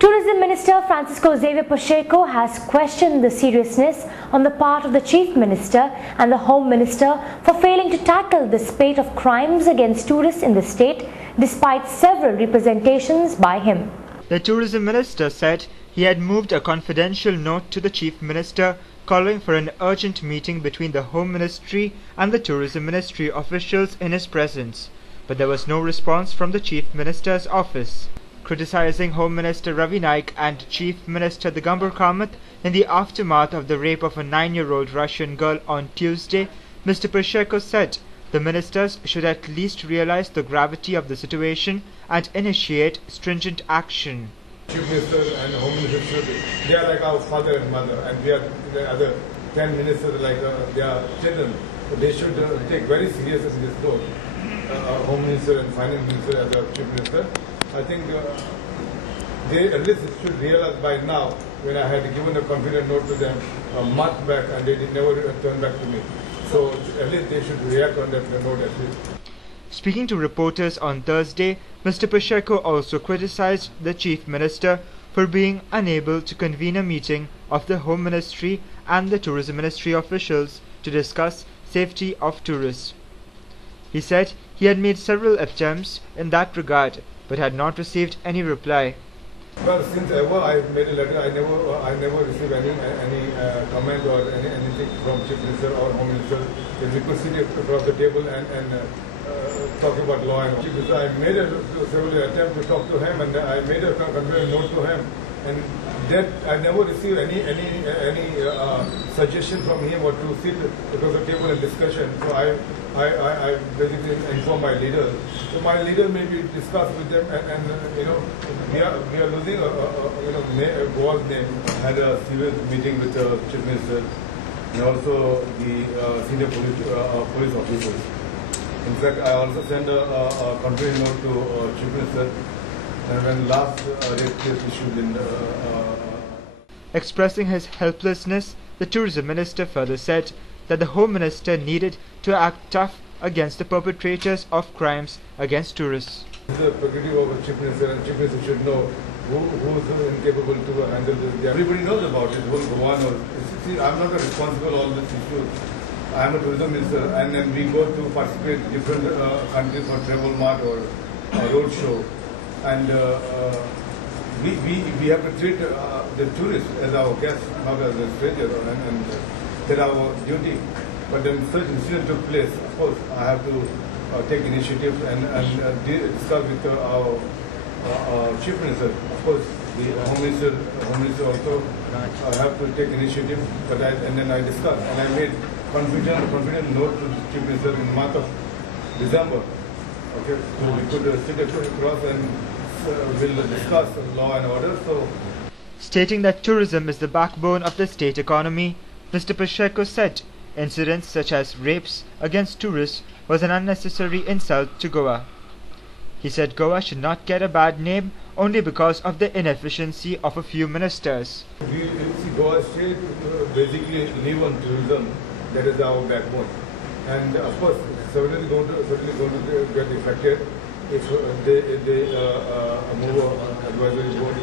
Tourism Minister Francisco Xavier Pacheco has questioned the seriousness on the part of the Chief Minister and the Home Minister for failing to tackle the spate of crimes against tourists in the state, despite several representations by him. The Tourism Minister said he had moved a confidential note to the Chief Minister calling for an urgent meeting between the Home Ministry and the Tourism Ministry officials in his presence, but there was no response from the Chief Minister's office. Criticizing Home Minister Ravi Naik and Chief Minister Digambar Kamath in the aftermath of the rape of a 9-year-old Russian girl on Tuesday, Mr. Pacheco said the ministers should at least realize the gravity of the situation and initiate stringent action. Chief Minister and Home Minister, they are like our father and mother, and we are the other 10 ministers like they are children. So they should take very serious in this role. Home Minister and Finance Minister as a Chief Minister. I think they at least should realize by now, when I had given a confident note to them a month back and they did never turn back to me. So at least they should react on that note at least. Speaking to reporters on Thursday, Mr. Pacheco also criticized the Chief Minister for being unable to convene a meeting of the Home Ministry and the Tourism Ministry officials to discuss safety of tourists. He said he had made several attempts in that regard, but had not received any reply. Well, since ever I made a letter, I never received any comment or anything from Chief Minister or Home Minister. They requested it across the table and talking about law and Chief Minister. I made several attempts to talk to him, and I made a confident note to him, and that I never received any suggestion from him or to sit across the table and discussion. So I basically informed my leader. So my leader maybe discussed with them, and we are losing Goa's name. Had a serious meeting with the Chief Minister and also the senior police officers. In fact, I also sent a confident note to Chief Minister, and when last rape case issued in Expressing his helplessness, the Tourism Minister further said that the Home Minister needed to act tough against the perpetrators of crimes against tourists. The prerogative of a Chief Minister, and Chief Minister should know who is incapable to handle this. Everybody knows about it. Won't go on. See, I'm not responsible for all these issues. I am a tourism minister, and then we go to participate in different countries for travel mart or road show, and we have to treat the tourists as our guests, not as a stranger, and that's our duty. But then such incident took place. Of course, I have to take initiative and discuss with our Chief Minister. Of course, the Home Minister also have to take initiative. But then I discussed, and I made confident note to the Chief Minister in the month of December. Okay, so we could sit across and we'll discuss law and order. So, stating that tourism is the backbone of the state economy, Mr. Pacheco said incidents such as rapes against tourists was an unnecessary insult to Goa. He said Goa should not get a bad name only because of the inefficiency of a few ministers. We see Goa state basically live on tourism. That is our backbone, and of course certainly going to get affected if they move advisory board.